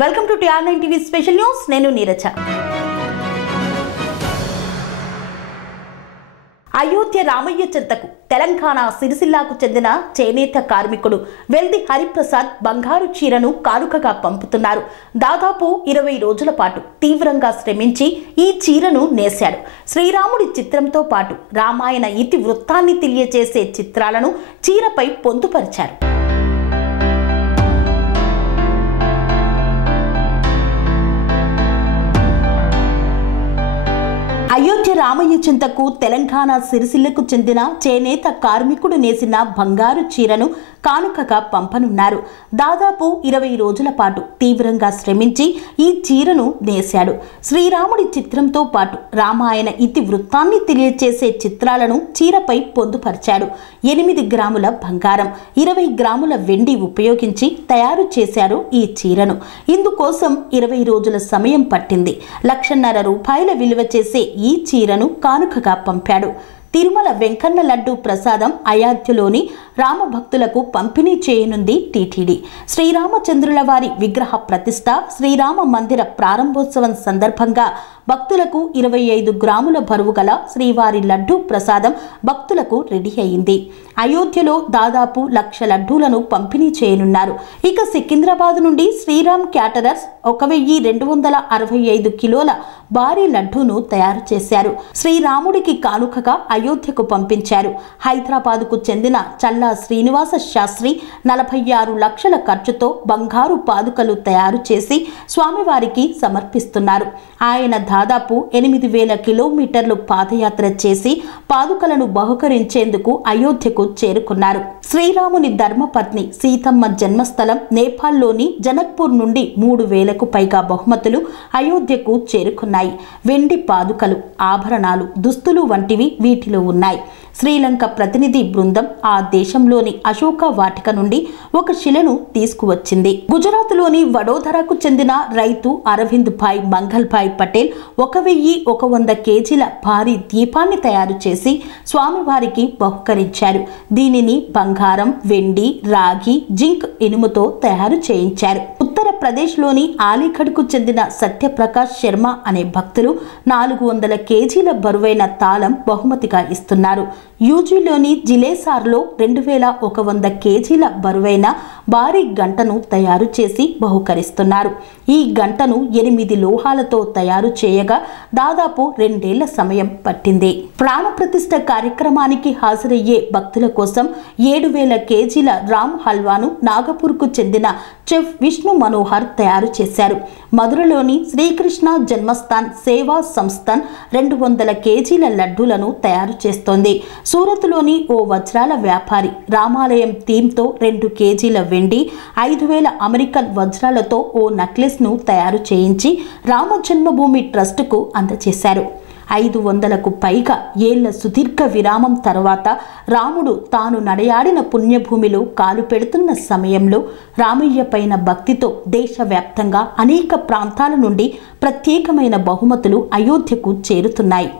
Welcome to TR9 TV special news. నేను నీరజ. అయోధ్య రామయ్య చెంతకు తెలంగాణ సిరిసిల్లాకు చెందిన చేనేత కార్మికుడు వెల్ది హరిప్రసాద్ బంగారు చీరను కానుకగా పంపుతున్నారు. దాదాపు 20 రోజుల పాటు తీవ్రంగా శ్రమించి ఈ చీరను నేశాడు. శ్రీరాముడి చిత్రంతో పాటు రామాయణ ఇతి వృత్తాన్ని తెలియజేసే చిత్రాలను చీరపై పొందుపరిచారు. అయోధ్య రామయ్య చెంతకు తెలంగాణ సిరిసిల్లకు చెందిన చేనేత కార్మికుడు నేసిన బంగారు చీరను కానుకగా పంపనున్నారు. దాదాపు 20 రోజుల పాటు తీవ్రంగా శ్రమించి ఈ చీరను నేశాడు. శ్రీరాముడి చిత్రంతో పాటు రామాయణ ఇతి వృత్తాన్ని తెలియజేసే చిత్రాలను చీరపై పొందుపరిచాడు. 8 గ్రాముల బంగారం, 20 గ్రాముల వెండి ఉపయోగించి తయారు చేశారు ఈ చీరను. ఇందుకోసం 20 రోజుల సమయం పట్టింది. 1,50,000 రూపాయల విలువ చేసే ఈ చీరను కానుకగా పంపాడు. తిరుమల వెంకన్న లడ్డు ప్రసాదం అయోధ్యలోని రామభక్తులకు పంపిణీ చేయనుంది టీటీడీ. శ్రీరామచంద్రుల వారి విగ్రహ ప్రతిష్ట, శ్రీరామ మందిర ప్రారంభోత్సవం సందర్భంగా భక్తులకు 25 గ్రాముల బరువు గల శ్రీవారి లడ్డు ప్రసాదం భక్తులకు రెడీ అయింది. అయోధ్యలో దాదాపు 1,00,000 లడ్డూలను పంపిణీ చేయనున్నారు. ఇక సికింద్రాబాద్ నుండి శ్రీరామ్ క్యాటరర్స్ 1,265 కిలోల భారీ లడ్డూను తయారు చేశారు. శ్రీరాముడికి కానుకగా అయోధ్యకు పంపించారు. హైదరాబాద్కు చెందిన చల్లా శ్రీనివాస శాస్త్రి 46 లక్షల ఖర్చుతో బంగారు పాదుకలు తయారు చేసి స్వామివారికి సమర్పిస్తున్నారు. ఆయన దాదాపు 8,000 కిలోమీటర్లు పాదయాత్ర చేసి పాదుకలను బహుకరించేందుకు అయోధ్యకు చేరుకున్నారు. శ్రీరాముని ధర్మపత్ని సీతమ్మ జన్మస్థలం నేపాల్లోని జనక్పూర్ నుండి 3,000కు పైగా బహుమతులు అయోధ్యకు చేరుకున్నాయి. వెండి పాదుకలు, ఆభరణాలు, దుస్తులు వంటివి వీటిలో ఉన్నాయి. శ్రీలంక ప్రతినిధి బృందం ఆ దేశంలోని అశోక వాటిక నుండి ఒక శిలను తీసుకువచ్చింది. గుజరాత్లోని వడోదరాకు చెందిన రైతు అరవింద్ భాయ్ మంగల్ భాయ్ పటేల్ 1,100 కేజీల భారీ దీపాన్ని తయారు చేసి స్వామివారికి బహుకరించారు. దీనిని బంగారం, వెండి, రాగి, జింక్, ఇనుముతో తయారు చేయించారు. ఉత్తరప్రదేశ్లోని అలీగఢ్కు చెందిన సత్యప్రకాష్ శర్మ అనే భక్తులు 400 కేజీల బరువైన తాళం బహుమతిగా ఇస్తున్నారు. యూజీలోని జిలేసార్లో 2,100 కేజీల బరువైన భారీ గంటను తయారు చేసి బహుకరిస్తున్నారు. ఈ గంటను 8 లోహాలతో తయారు చేయగా దాదాపు 2 ఏళ్ల సమయం పట్టింది. ప్రాణప్రతిష్ఠ కార్యక్రమానికి హాజరయ్యే భక్తుల కోసం 7,000 కేజీల రామ్ హల్వాను నాగపూర్కు చెందిన చెఫ్ విష్ణు మనోహర్ తయారు చేశారు. మధురలోని శ్రీకృష్ణ జన్మస్థాన్ సేవా సంస్థాన్ 200 కేజీల లడ్డూలను తయారు చేస్తోంది. సూరత్లోని ఓ వజ్రాల వ్యాపారి రామాలయం థీమ్తో 2 కేజీల వెండి, 5,000 అమెరికన్ వజ్రాలతో ఓ నెక్లెస్ను తయారు చేయించి రామ జన్మభూమి ట్రస్టుకు అందజేశారు. 500కు పైగా ఏళ్ల సుదీర్ఘ విరామం తర్వాత రాముడు తాను నడయాడిన పుణ్యభూమిలో కాలు పెడుతున్న సమయంలో రామయ్య పైన భక్తితో దేశవ్యాప్తంగా అనేక ప్రాంతాల నుండి ప్రత్యేకమైన బహుమతులు అయోధ్యకు చేరుతున్నాయి.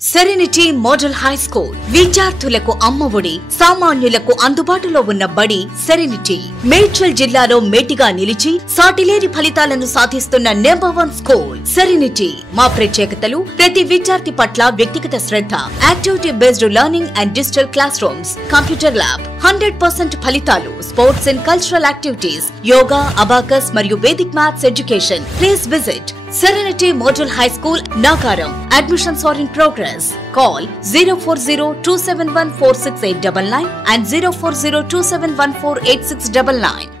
సెరెనిటీ మోడల్ హై స్కూల్ విద్యార్థులకు అమ్మఒడి, సామాన్యులకు అందుబాటులో ఉన్న బడి సెరెనిటీ. మేడ్చల్ జిల్లాలో మేటిగా నిలిచి సాటిలేని ఫలితాలను సాధిస్తున్న నంబర్ 1 స్కూల్ సెరెనిటీ. మా ప్రత్యేకతలు: ప్రతి విద్యార్థి పట్ల వ్యక్తిగత శ్రద్ధ, activity based learning and digital classrooms, computer lab, 100% ఫలితాలు, sports and cultural activities, yoga, abacus మరియు Vedic maths education. Please visit Serenity Model High School, Nagaram. Admissions are in progress. Call 040-271-46899 and 040-271-48699.